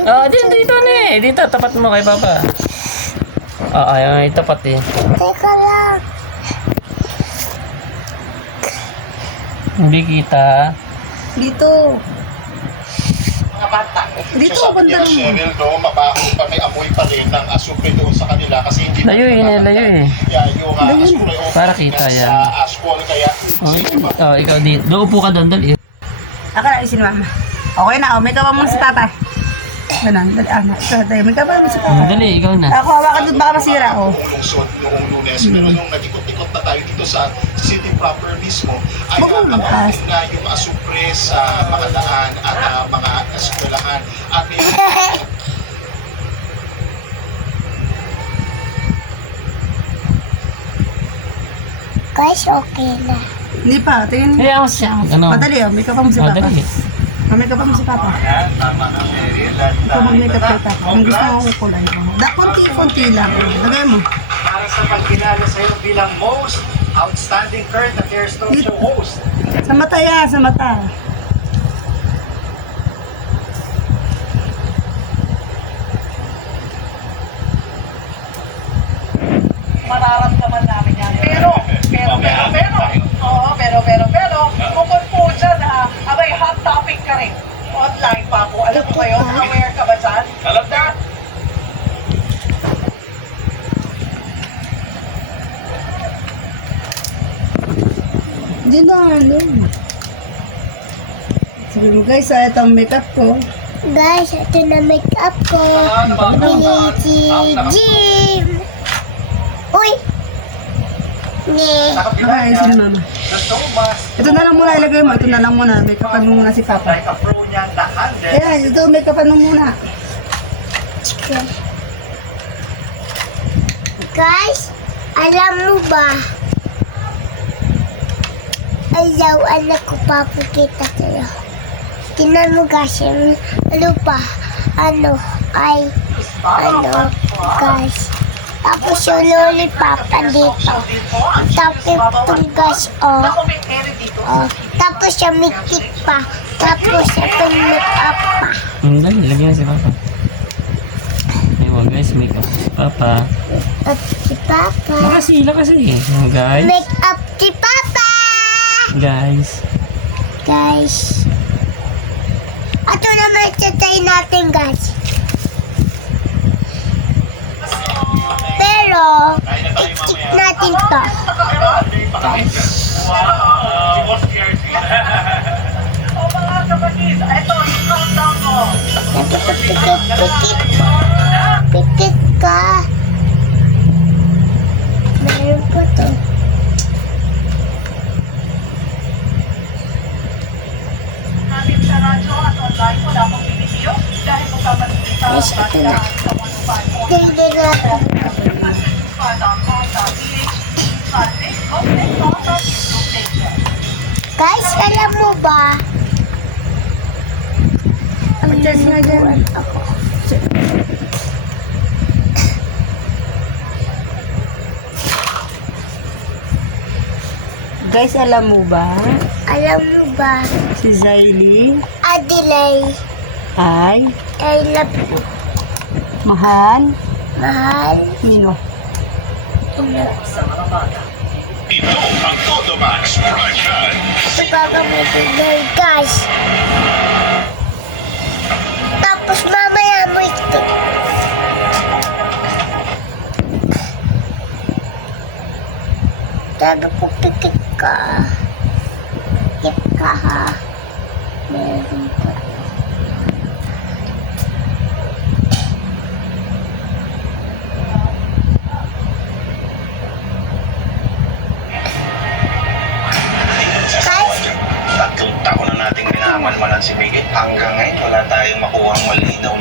Dito na eh. Dito, tapat mo kay Papa. Ayaw nga itapat eh. Teka lang. Hindi kita. Dito. Mga bata. Dito, So, sabi banda niya, mo. Cheryl, no, mabaho pa, may amoy pa rin ng asupre doon sa kanila kasi hindi Layo eh, layo eh. Yeah, yung asupre o Para kita yan. sa asphalt, kaya Ikaw dito. Doon upo ka doon, dali. Ako na isin mama. Okay na, may kawa mo si Papa. Ganun, dali, may kawa mo si Papa. Dali, ikaw na. Ako, hawakan doon, baka masira ako. noong lungsod, noong Lunes, pero nung nag-ikot-ikot na tayo dito sa city proper mismo, ay Huwag mo magpas. na yung asupre sa mga daan at mga eskwelahan. At may Guys, okay na. Hindi pa, tingin. Kaya ako siya. Ano? Madali, may kawa mo si Papa. Dali. May kawa mo si Papa. tama na, Cheryl. At, Ikaw mag-makeup kay Papa. Kung gusto mo kukulay mo. Konti-konti lang. Lagay mo. Para sa pagkilala sa iyo bilang most outstanding current affairs talk show host. Sa mata ya, sa mata. Mararamdaman namin yan. Pero, bukod po dyan abay hot topic ka rin. Online pa po. Alam mo ba yun? Aware ka ba dyan? Alam na. Hindi na, ano. Sabi mo guys, ito ang makeup ko. Guys, ito na make-up ko. Bili si Jim. Uy! Ne. Nakaisin mama. Gusto mo mas Ito na lang muna ilagay mo. Ito na lang muna. Make-upan mo muna si Papa. like a pro niyan na handle. Ayan, ito make-upan mo muna. Guys, alam mo ba? Ayaw, anak ko papakita sa'yo. Tingnan mo guys, yung ano pa? Ano guys. Tapos yung lollipop andito. Tapos itong guys, oh. Tapos yung mikit pa. Tapos itong make-up pa. Dali, lagyan si Papa. Ayun guys, make up si Papa. At si Papa. Nakasila kasi eh. Guys. Make-up si Papa! Guys. Guys. Ito naman tatay natin guys. Pero, i-keep natin to. O mga kapatid, ito, yung countdown mo. Pikit ka. Meron po to. Natin sa radyo at online, wala pong video dahil magpapalita Guys, ito na. Tignan natin. Guys, alam mo ba? Mag-charge nga dyan. Ako. Guys, alam mo ba? Alam mo ba? Si Zaily Adilay. ay I love you. mahal. Mahal. Nino. Ito ang Totomax Prime Time. Ito gagamitin mo guys. Tapos mamaya mo ito. Sabi ko pikit ka. Pikit ka ha. Meron ka. Guys, 3 taon na nating minamalmalan si Migit. Hanggang ngayon, wala tayong makuhang malinaw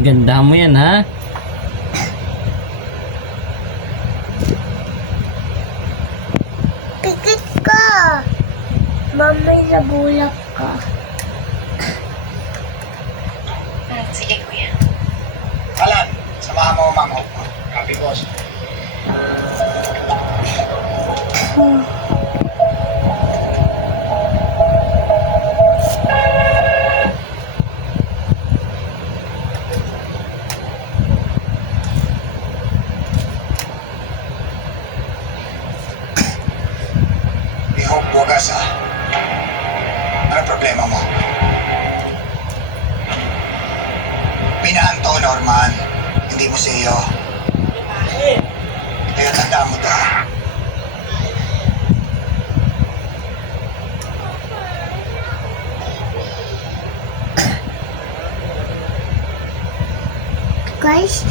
Ganda mo yan, ha? Pikit ka. Mamay nabulak ka. Sige, kuya. Alan, samahan mo mama ko. Copy, boss. I hope buwagas ah. Ano problema mo? Minaan to, Norman. Hindi mo sa iyo. Kaya tanda mo to. Guys,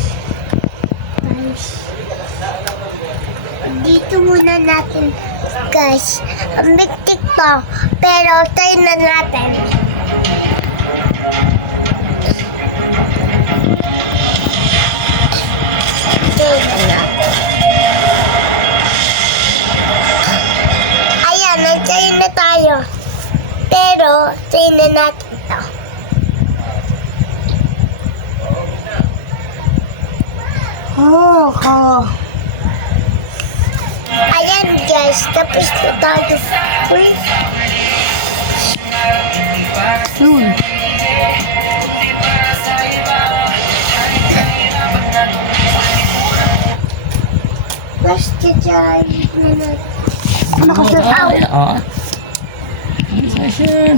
dito muna natin, guys. Ang bigtik to, pero try na natin. Try na natin. Ayan, nag-try na tayo. Pero, try na natin to. Ayan guys, tapos na tayo. Yun. Basta dyan na natin. Ano ka sir? Ow! Oo. Session.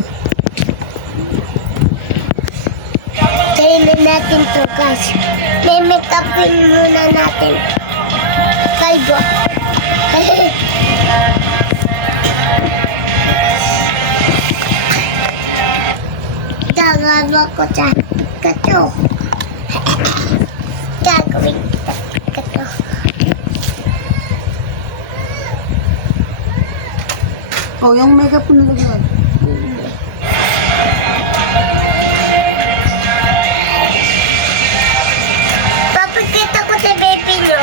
Try na natin to guys. May make-upin muna natin. Kalbo. Gagawa ko sa kato. Gagawin kita kato. Oh, yung makeup po nilagyan. Papakita ko sa baby nyo.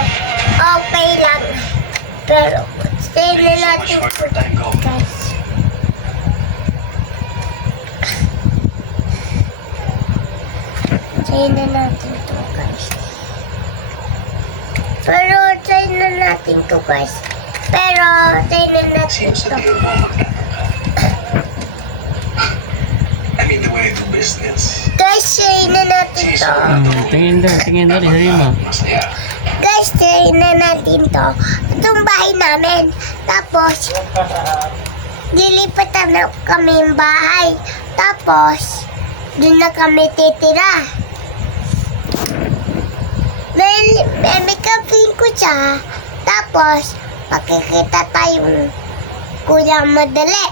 Okay lang. Pero, stay na natin po, guys. Stay na natin to, guys. Pero, try na natin to, guys. Pero, try na natin to. I mean, the way I do business. Guys, try na natin to. Tingin daw, sabi mo. Masaya. Guys, try na natin to. Itong bahay namin. Tapos, lilipatan na kami yung bahay. Tapos, doon na kami titira. May make-upin ko siya. Tapos, makikita tayong kulang madali.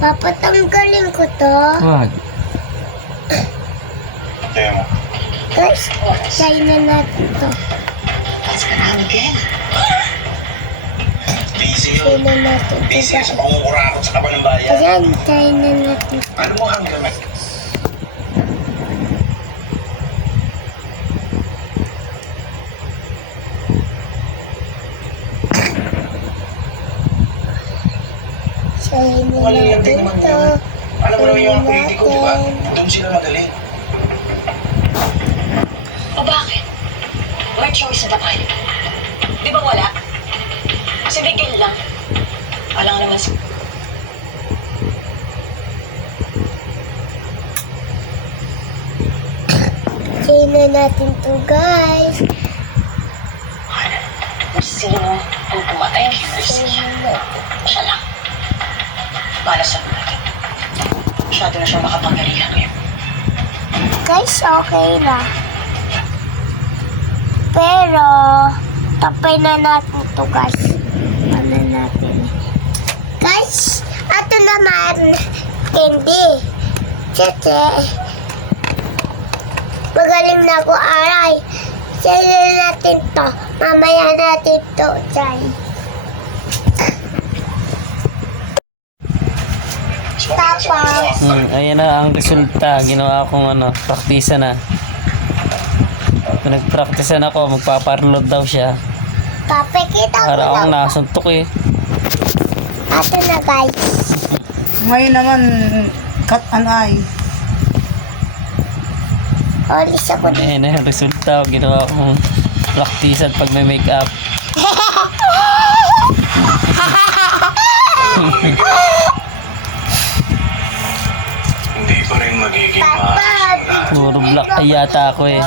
Papatanggalin ko to. Wag. Kaya mo. Guys, try na natin to. What's gonna happen again? Busy Try yun. na natin to. Busy Guys. sa pangukurakot sa kaban ng bayan. Ayan, try na natin. Ano mo ang gamit? Try na Malalandi natin naman to. yun. Alam mo naman yung mga politiko, di ba? Doon sila magaling. O bakit? May choice na tayo. Di ba wala? Si Miguel lang. Alam naman si... Try na natin to, guys. Sino ang pumatay ang Try na natin. Siya lang. Para sa natin. Masyado na siya makapangyarihan ngayon. Guys, okay na. Pero, tapay na natin to, guys. Ano natin. Guys, ato naman, hindi. Kasi, magaling na ako aray. Sino natin to. Mamaya natin to, try. Papa. Ayan na ang resulta. Ginawa akong praktisa na. Kung nagpraktisan ako, magpaparload daw siya. Papa, kita ko Para akong na. nasuntok eh. Ito na guys. Ngayon naman, cut an eye. Alis ako dito. Ayan na yung resulta. Ginawa akong praktisan pag may makeup. Hindi ko rin magiging Papa, Puro black eye yata ako eh.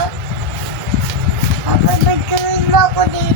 Papa, ba't gawin mo ako dito?